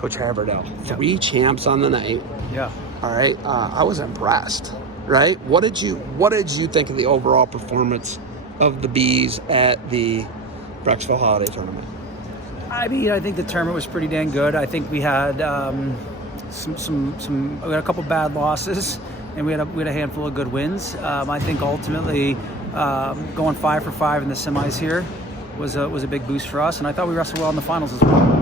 Coach Haverdill. 3 champs on the night. Yeah. All right. I was impressed. Right. What did you think of the overall performance of the Bees at the Brecksville Holiday Tournament? I mean, I think the tournament was pretty dang good. I think we had we had a couple bad losses, and we had a handful of good wins. I think ultimately going 5 for 5 in the semis here was a big boost for us, and I thought we wrestled well in the finals as well.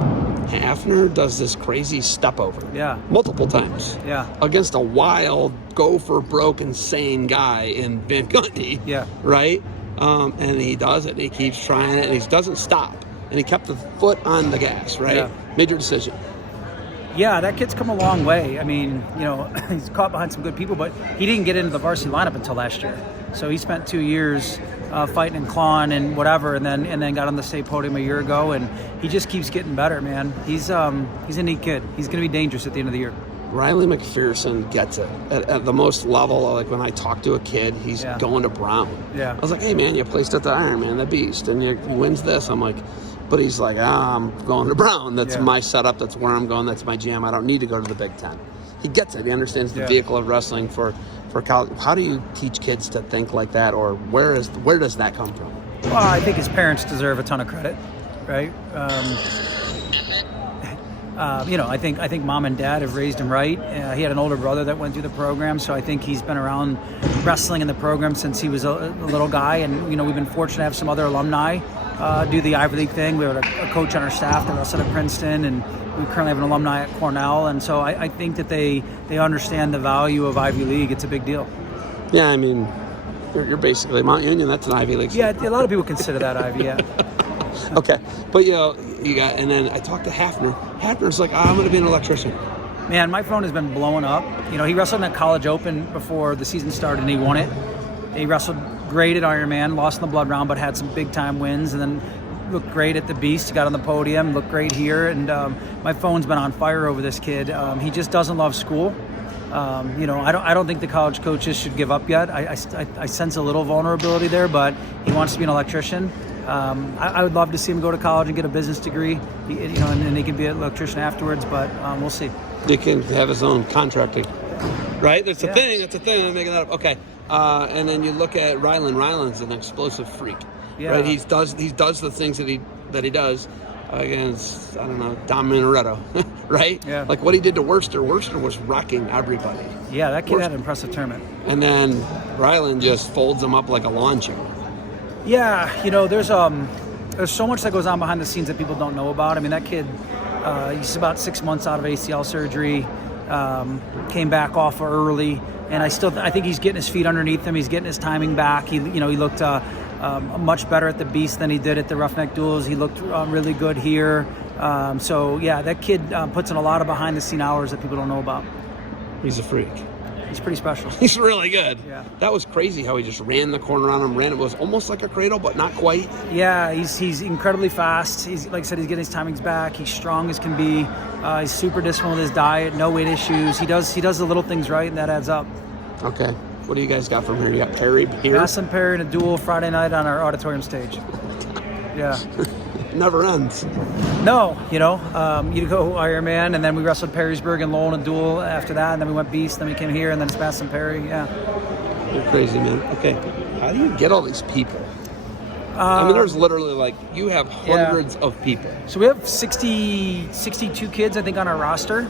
Hafner does this crazy step over. Yeah. Multiple times. Yeah. Against a wild, go for broke, insane guy in Van Gundy. Yeah. Right? And he does it. And he keeps trying it, and he doesn't stop. And he kept the foot on the gas, right? Yeah. Made your decision. Yeah, that kid's come a long way. I mean, he's caught behind some good people, but he didn't get into the varsity lineup until last year. So he spent 2 years fighting and clawing and whatever, and then got on the state podium a year ago, and he just keeps getting better, man. He's a neat kid. He's going to be dangerous at the end of the year. Riley McPherson gets it at the most level. Like when I talk to a kid, he's going to Brown. Yeah. I was like, hey man, you placed at the Ironman, the Beast, and he wins this. I'm like, but he's like, I'm going to Brown. That's my setup. That's where I'm going. That's my jam. I don't need to go to the Big Ten. He gets it. He understands the vehicle of wrestling for college. How do you teach kids to think like that, or where does that come from? Well, I think his parents deserve a ton of credit, right? I think mom and dad have raised him right. He had an older brother that went through the program, so I think he's been around wrestling in the program since he was a little guy. And we've been fortunate to have some other alumni do the Ivy League thing. We have a coach on our staff that wrestled at Princeton, and we currently have an alumni at Cornell. And so I think that they understand the value of Ivy League. It's a big deal. Yeah, I mean, you're basically Mount Union. That's an Ivy League. Yeah, a lot of people consider that Ivy. Yeah. Okay, but you got, and then I talked to Hafner. Hafner's like, I'm going to be an electrician. Man, my phone has been blowing up. He wrestled in the College Open before the season started, and he won it. He wrestled great at Ironman, lost in the blood round, but had some big time wins, and then looked great at the Beast. He got on the podium, looked great here, and my phone's been on fire over this kid. He just doesn't love school. I don't think the college coaches should give up yet. I sense a little vulnerability there, but he wants to be an electrician. I would love to see him go to college and get a business degree, and he can be an electrician afterwards, but we'll see. He can have his own contracting, right? That's a thing. I'm making that up. Okay. And then you look at Rylan. Rylan's an explosive freak, right? He does the things that he does against, I don't know, Dom Minaretto, right? Yeah. Like what he did to Worcester. Worcester was wrecking everybody. Yeah, that kid had an impressive tournament. And then Rylan just folds him up like a lawn chair. Yeah, there's so much that goes on behind the scenes that people don't know about. I mean, that kid, he's about 6 months out of ACL surgery, came back off early, and I think he's getting his feet underneath him. He's getting his timing back. He looked much better at the Beast than he did at the Roughneck Duels. He looked really good here. That kid puts in a lot of behind the scene hours that people don't know about. He's a freak. He's pretty special. He's really good. Yeah. That was crazy how he just ran the corner on him. It was almost like a cradle, but not quite. Yeah, he's incredibly fast. He's, like I said, he's getting his timings back. He's strong as can be. He's super disciplined with his diet, no weight issues. He does the little things right, and that adds up. Okay. What do you guys got from here? You got Perry here? Maslin Perry in a duel Friday night on our auditorium stage. Yeah. Never ends. No, you go Ironman, and then we wrestled Perrysburg and Lowell in a duel after that, and then we went Beast, then we came here, and then it's Maslin Perry. Yeah. You're crazy, man. Okay. How do you get all these people? There's literally you have hundreds of people. So we have 62 kids, I think, on our roster.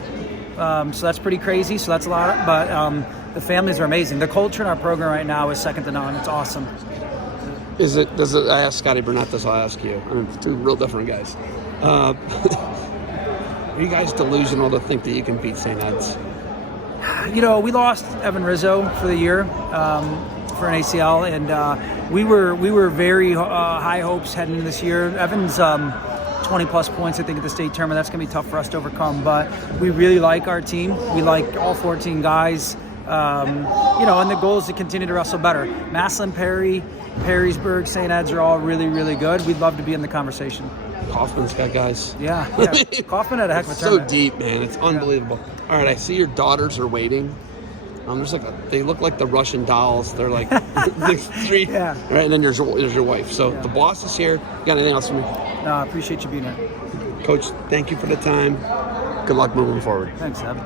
So that's pretty crazy. So that's a lot. But the families are amazing. The culture in our program right now is second to none. It's awesome. I asked Scotty Burnett this, I'll ask you. I mean, two real different guys. Are you guys delusional to think that you can beat St. Ed's? We lost Evan Rizzo for the year for an ACL, and we were very high hopes heading into this year. Evan's 20 plus points, I think, at the state tournament. That's going to be tough for us to overcome, but we really like our team. We like all 14 guys, and the goal is to continue to wrestle better. Maslin, Perry, Perrysburg, St. Ed's are all really, really good. We'd love to be in the conversation. Kaufman's got guys. Yeah. Kaufman had a heck of a tournament. So deep, man. It's unbelievable. All right, I see your daughters are waiting. They look like the Russian dolls. They're like 3. Yeah. All right, and then there's your wife. So the boss is here. You got anything else for me? No, I appreciate you being here. Coach, thank you for the time. Good luck moving forward. Thanks, Seb.